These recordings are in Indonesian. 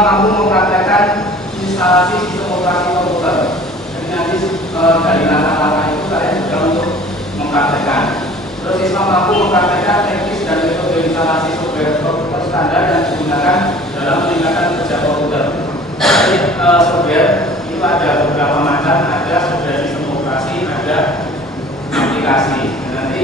minimal mampu mempraktekkan instalasi sistem operasi komputer. Jadi nanti dari langkah-langkah itu kalian juga untuk mempraktekkan. Terus siswa mampu mempraktekkan teknis dan metode instalasi software komputer standar yang digunakan dalam meningkatkan kerja komputer. Jadi software itu ada beberapa macam, ada software sistem operasi, ada aplikasi. Dan nanti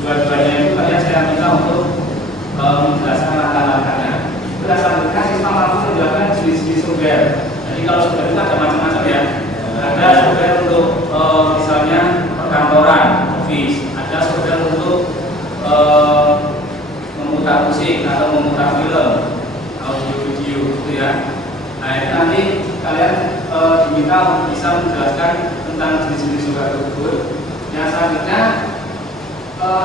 dua-duanya itu kalian saya minta untuk menjelaskan langkah-langkahnya. Kita selanjutnya siswa mampu menjelaskan jenis-jenis software. Jadi kalau software itu ada macam-macam ya. Ada software untuk misalnya perkantoran, office. Ada software untuk memutar musik atau memutar film, audio video gitu ya. Nah itu nanti kalian diminta untuk bisa menjelaskan tentang jenis-jenis software tersebut. Yang selanjutnya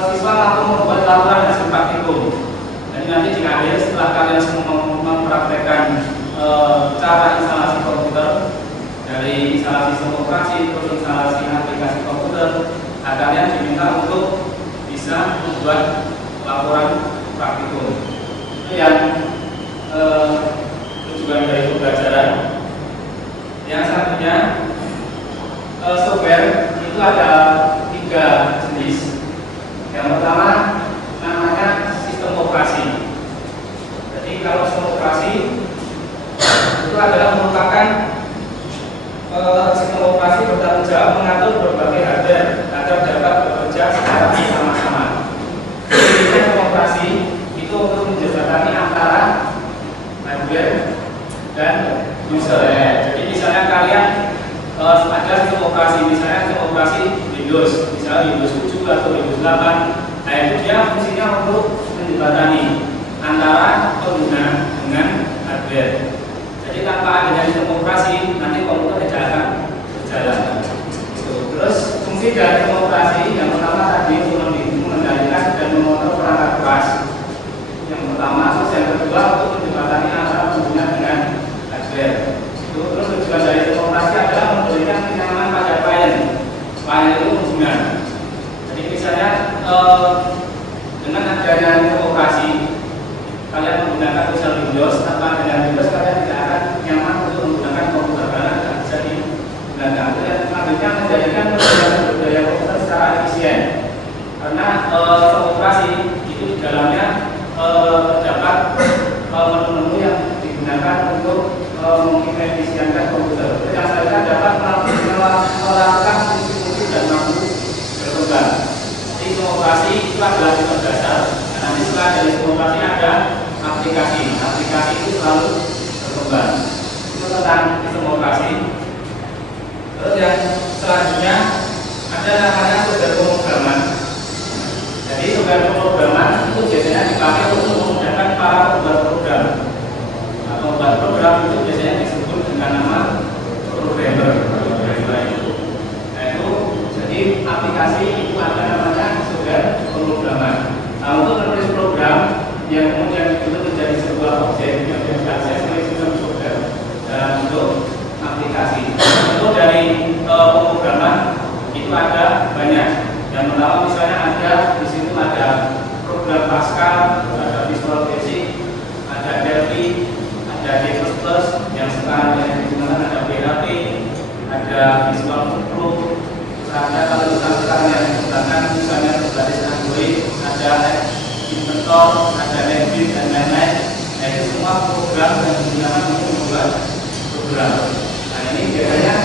siswa mampu membuat laporan hasil praktikum. Jadi nanti jika ada setelah kalian semua mempraktekkan cara instalasi komputer dari instalasi sistem operasi terus instalasi aplikasi komputer, kalian diminta untuk bisa membuat laporan praktikum. Itu yang tujuan dari pembelajaran. Yang selanjutnya software itu ada 3 jenis. Yang pertama namanya sistem operasi. Jadi kalau sistem operasi itu adalah merupakan sistem operasi bertanggung jawab mengatur berbagai hardware agar dapat bekerja secara bersama-sama. Jadi sistem operasi itu untuk menjembatani antara hardware dan user. Jadi misalnya kalian ada sistem operasi, misalnya sistem operasi Windows, misalnya Windows 7 atau Windows 8. Nah itu dia fungsinya untuk menjembatani antara pengguna dengan hardware. Jadi tanpa adanya sistem operasi nanti komputer tidak akan berjalan. Terus fungsi dari sistem operasi yang pertama tadi untuk mengendalikan dan mengontrol perangkat keras. Yang pertama, terus yang kedua untuk menjembatani antara pengguna dengan hardware. Terus tujuan dari sistem operasi adalah memberikan kenyamanan pada klien. Klien itu pengguna. Jadi misalnya dengan adanya sistem operasi, kalian menggunakan tulisan Windows, tanpa adanya Windows kalian tidak akan nyaman untuk menggunakan komputer karena tidak bisa digunakan. Selanjutnya menjadikan penggunaan daya komputer secara efisien. Karena sistem operasi itu di dalamnya terdapat menu-menu yang digunakan untuk mengefisienkan komputer. Yang selanjutnya dapat melakukan fungsi-fungsi dan mampu berkembang. Jadi sistem operasi itu adalah sistem dasar. Nanti setelah dari sistem operasi ada aplikasi. Aplikasi itu selalu berkembang. Itu tentang sistem operasi. Terus yang selanjutnya ada namanya software pemrograman. Jadi software pemrograman itu biasanya dipakai untuk memudahkan para pembuat program. Nah, pembuat program itu biasanya disebut dengan nama programmer. Nah itu jadi aplikasi itu ada namanya software pemrograman. Nah, untuk menulis program yang kemudian itu menjadi sebuah objek yang diakses oleh sistem software dalam bentuk aplikasi. Itu dari pemrograman itu ada banyak. Yang pertama misalnya ada di situ ada program Pascal, ada Visual Basic, ada Delphi, ada D++, yang sekarang yang digunakan ada PHP, ada Visual Pro. Ada kalau sekarang yang digunakan misalnya berbasis Android, ada Inventor, ada Netbeans dan lain-lain. Nah itu semua program yang digunakan untuk membuat program. Nah ini biasanya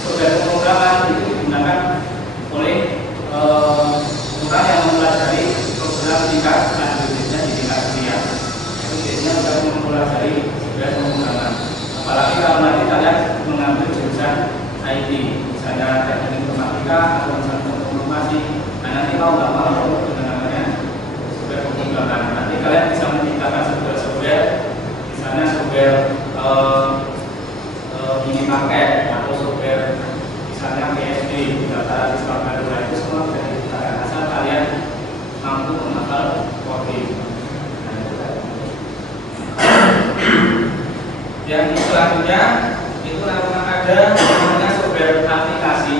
software pemrograman itu digunakan oleh orang yang mempelajari program tingkat lanjutnya di tingkat kuliah. Itu biasanya sudah mempelajari software pemrograman. Apalagi kalau nanti kalian mengambil jurusan IT, misalnya teknik informatika atau misalnya informasi, nah nanti mau nggak mau harus dengan namanya software pemrograman. Nanti kalian bisa menciptakan software, misalnya software minimarket atau software misalnya PSD, data diskon baru, itu semua bisa diciptakan asal kalian mampu menghafal coding. Yang selanjutnya itu ada namanya software aplikasi.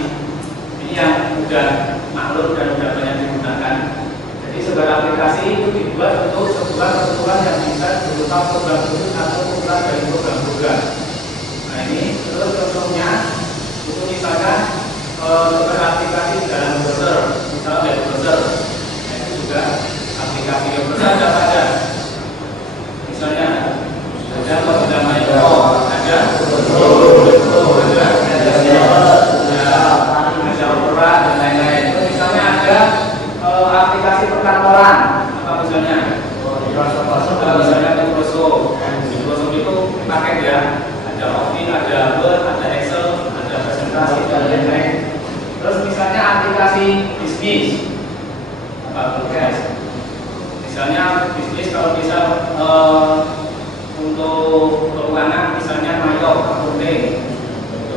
Ini yang sudah maklum dan sudah banyak digunakan. Jadi software aplikasi itu dibuat untuk sebuah kebutuhan yang bisa berupa program khusus atau beraplikasi dalam browser, misalnya web browser. Nah, itu juga aplikasi web browser ada pada, misalnya ada Mozilla Firefox, ada Opera dan lain-lain. Terus misalnya ada aplikasi perkantoran, apa misalnya? Misalnya Microsoft itu paket ya, ada Office, ada Word, ada Excel, ada presentasi dan lain-lain. Terus misalnya aplikasi bisnis, apa tugas? Misalnya bisnis kalau bisa untuk keuangan misalnya Mayo, accounting.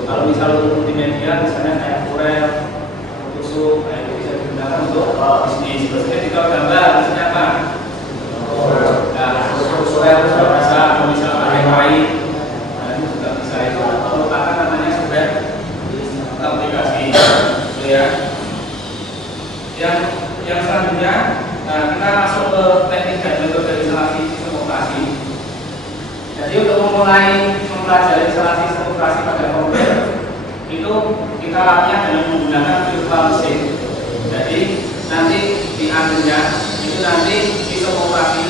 Kalau misalnya untuk multimedia misalnya kayak Corel, Photoshop, itu bisa digunakan untuk bisnis. Terus ketika gambar misalnya apa? Nah, Corel juga bisa, kalau misalnya pakai Paint, nah itu juga bisa. Itu merupakan namanya sudah aplikasi, gitu ya. Yang selanjutnya, nah, kita masuk ke teknik dan metode instalasi sistem operasi. Jadi untuk memulai mempelajari instalasi sistem operasi pada komputer itu kita latihan dengan menggunakan virtual machine. Jadi nanti di akhirnya itu nanti sistem operasi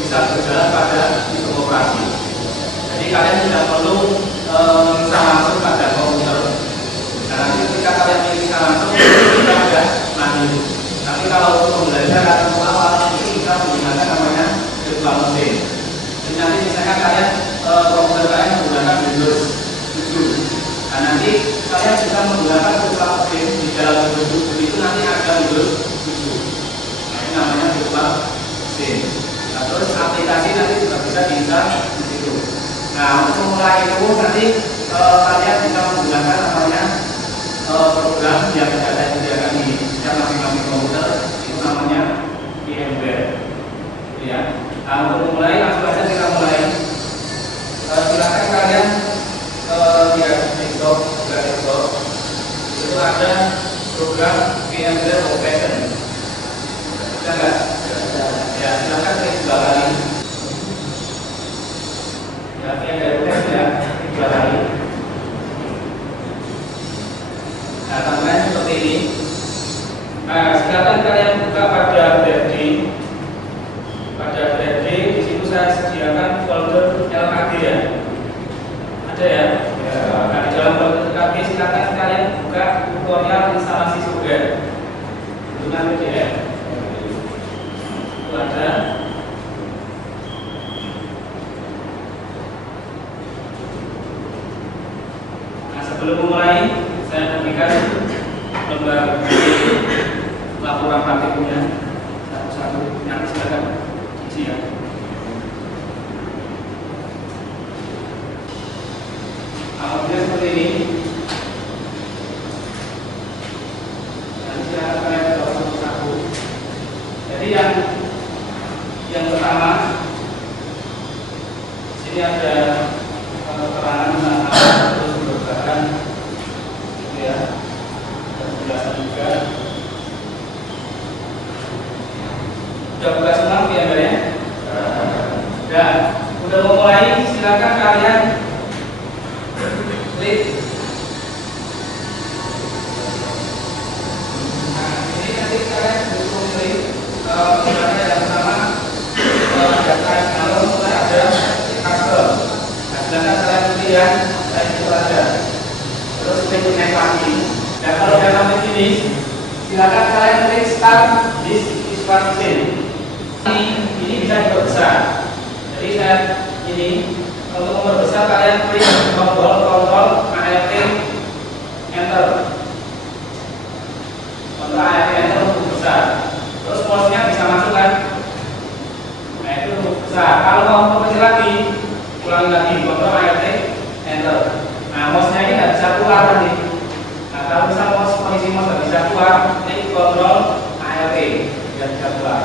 bisa berjalan pada sistem operasi. Jadi kalian tidak perlu bisa langsung pada komputer. Nah, nanti ketika kalian bisa langsung kita sudah mandiri. Tapi kalau untuk pembelajaran awal itu kita menggunakan namanya virtual machine. Jadi nanti misalnya kalian komputer kalian menggunakan Windows 7. Nah, nanti kalian bisa menggunakan virtual machine di dalam Windows 7 itu nanti ada Windows 7. Nah, ini namanya virtual machine. Nah, terus aplikasi nanti juga bisa diinstal di situ. Nah, untuk memulai itu nanti kalian bisa menggunakan namanya program yang ada disediakan di setiap masing-masing komputer, itu namanya VMware. Ya. Nah, untuk memulai langsung saja kita mulai. Silakan kalian lihat desktop, itu ada program VMware Operation. Bisa nggak? Ya, silakan klik 2 kali. Ya, VMware Operation ya, 2 kali. Nah, tampilannya seperti ini. Nah, silakan kalian buka pada drive D. Pada drive D di situ saya sediakan folder LKG ya. Ada ya? Ya. Nah, di dalam folder LKG silakan kalian buka tutorial instalasi software. Dengan PDF. Itu ada. Nah, sebelum memulai saya berikan lembar laporan praktikumnya satu-satu. Nanti silakan isi ya. Apabila seperti ini, nanti silakan kalian jawab satu-satu. Jadi yang pertama, sini ada keterangan tentang terus berbahan. Ya, penjelasan juga. Sudah buka semua VMware-nya? Dan udah mau mulai, silakan kalian klik. Nah, ini nanti kalian butuh klik. Misalnya yang pertama data kalau ada custom. Nah, silakan kalian pilih ya, saya itu ada. Terus klik naik lagi. Dan kalau sudah sampai sini, silakan kalian klik start this is machine. Ini bisa diperbesar. Jadi saya ini untuk memperbesar kalian klik tombol Ctrl Alt Enter. Ctrl Alt Enter untuk besar. Terus mouse-nya bisa masuk kan? Nah, itu untuk besar. Kalau mau kecil lagi, ulangi lagi Ctrl Alt Enter. Nah, mouse-nya ini nggak bisa keluar nanti. Nah, kalau misal posisi mouse nggak bisa keluar, klik Ctrl Alt biar bisa keluar.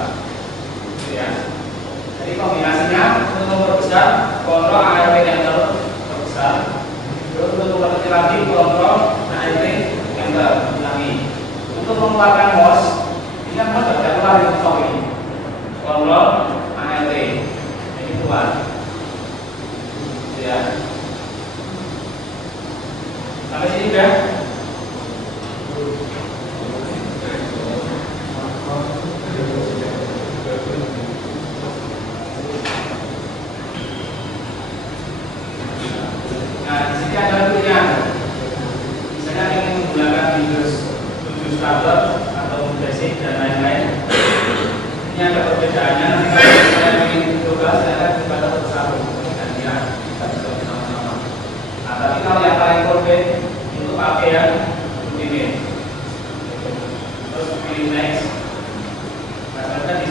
Gitu ya. Jadi kombinasinya untuk memperbesar Ctrl Alt Enter perbesar. Terus untuk memperkecil lagi Ctrl Alt Enter ulangi. Untuk mengeluarkan mouse, ini kan mouse nggak bisa keluar di top ini. Ctrl Alt ini keluar. Gitu ya. Sampai sini udah.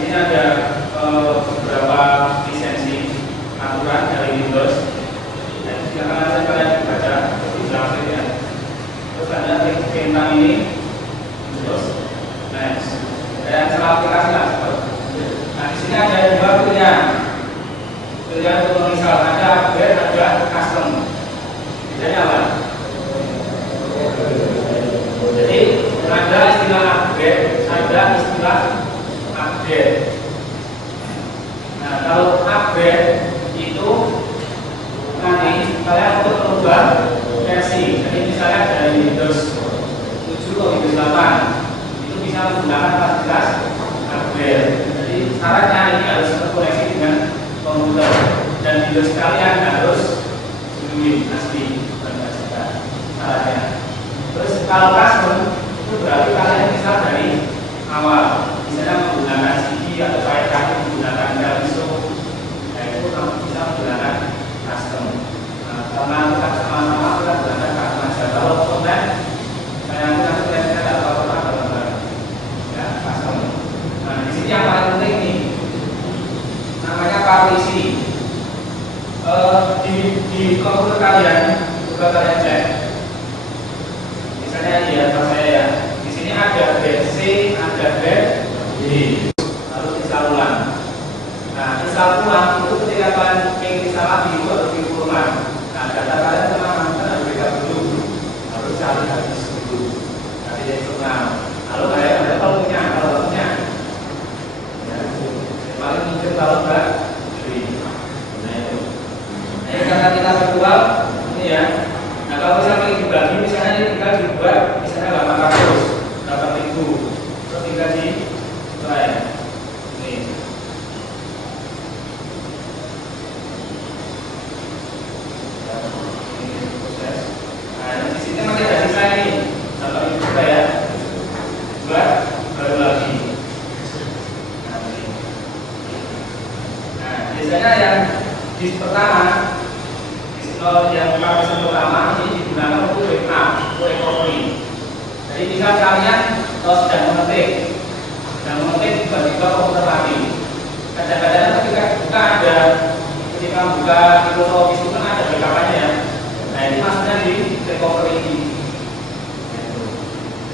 sini ada beberapa lisensi aturan dari Windows. Dan silakan aja kalian baca lebih lanjut ya. Terus ada tentang ini, terus next. Dan salah aplikasi lah. Nah di sini ada dua pilihan. Pilihan untuk menginstal ada upgrade, ada custom. Bedanya apa? Jadi ada istilah upgrade, ada istilah update. Nah kalau upgrade itu nanti kalian untuk merubah versi. Jadi misalnya dari Windows 7 ke Windows 8 itu bisa menggunakan fasilitas upgrade. Jadi syaratnya ini harus terkoneksi dengan komputer dan Windows kalian harus genuine asli syaratnya. Terus kalau custom itu berarti kalian bisa dari awal, misalnya menggunakan CD atau file kaki menggunakan Daviso, nah itu kamu bisa menggunakan custom. Nah, karena kita sama-sama kita menggunakan custom saja. Kalau konten, saya nanti kita tidak apa-apa gambar, ya custom. Nah di sini yang paling penting nih, namanya partisi. Di komputer kalian, coba kalian cek. Misalnya di atas saya ya, di sini ada bed C, ada bed D, lalu install ulang. Nah, install ulang itu ketika kalian ingin install lagi itu harus diulang. Nah, data kalian teman-teman harus backup dulu, harus cari habis dulu, cari eksternal. Lalu kalian ada kalau punya, ya, paling mungkin kalau enggak beli. Nah itu. Nah, ini karena kita virtual, ini ya. Nah kalau misalnya dibagi, misalnya ini tinggal dibuat, misalnya 800, 8.000, terus tinggal di lain. Ini. Ini proses. Nah di sini masih ada sisa ini, 8.000 juga ya. Buat baru lagi. Nah biasanya yang di pertama. Yang partition pertama ini digunakan untuk backup, untuk recovery. Jadi misal kalian sedang mengetik tiba-tiba komputer mati. Kadang-kadang ketika buka Microsoft Office itu kan ada backup-nya ya. Nah ini maksudnya di recovery ini.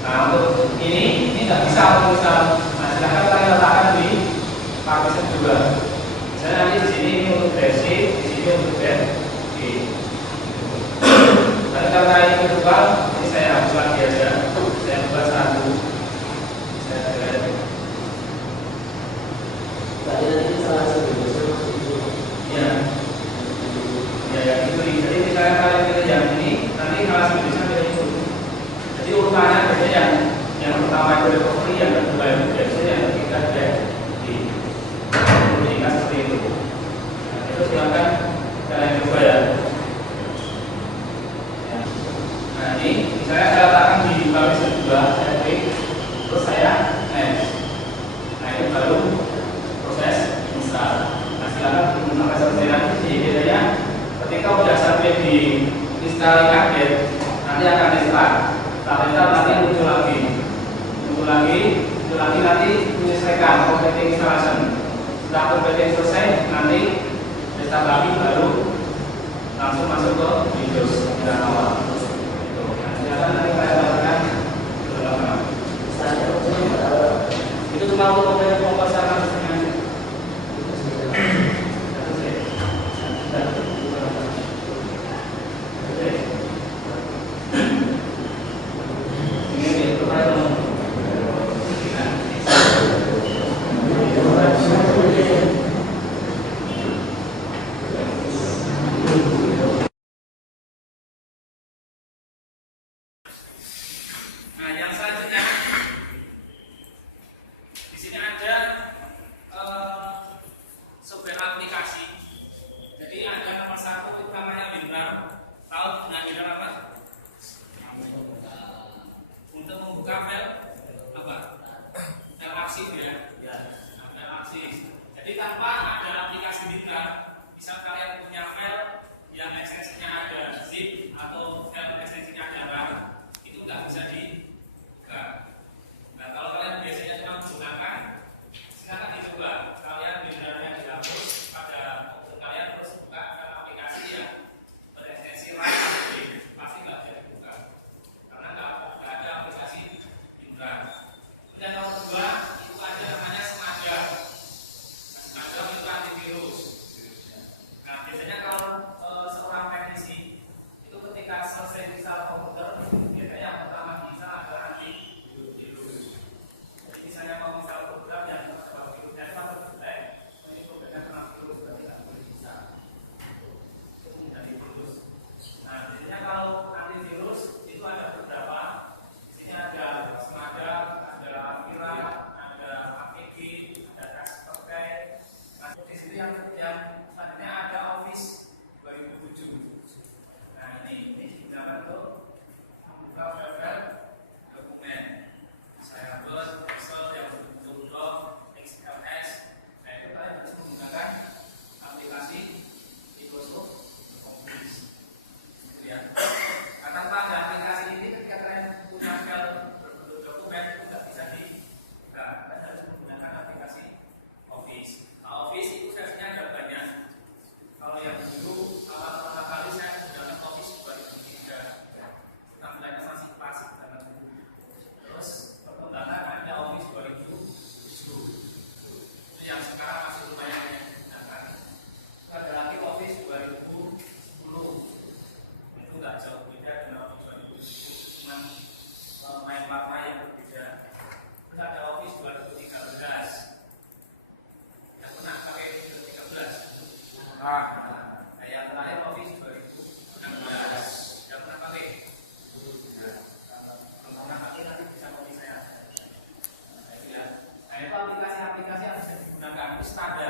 Nah untuk ini nggak bisa untuk misal. Nah silahkan kalian letakkan di partition 2. Misalnya nanti di sini ini untuk versi, di sini untuk versi. Dan karena ini virtual, ini saya hapus lagi aja. Saya buat satu. Saya lihat. Tadi nanti salah satu Ya, ya itu. Jadi misalnya kalian pilih yang ini, nanti kelas Indonesia pilih itu. Jadi urutannya biasanya yang pertama itu recovery, yang kedua itu biasanya yang ketiga di komunikasi seperti itu. Nah, itu silakan kalian coba ya. Nah ini misalnya saya letakkan di partition 2, saya klik, terus saya next. Nah ini baru proses install. Nah silakan sampai selesai nanti. Jadi biasanya ketika sudah sampai di install update, nanti akan restart. Setelah restart nanti muncul lagi nanti menyelesaikan completing installation. Setelah completing selesai, nanti restart lagi baru langsung masuk ke Windows dan awal. Nanti saya lakukan itu cuma untuk mempersiapkan semuanya. Ini itu Nah, kalau kalian biasanya cuma menggunakan, silakan dicoba. standar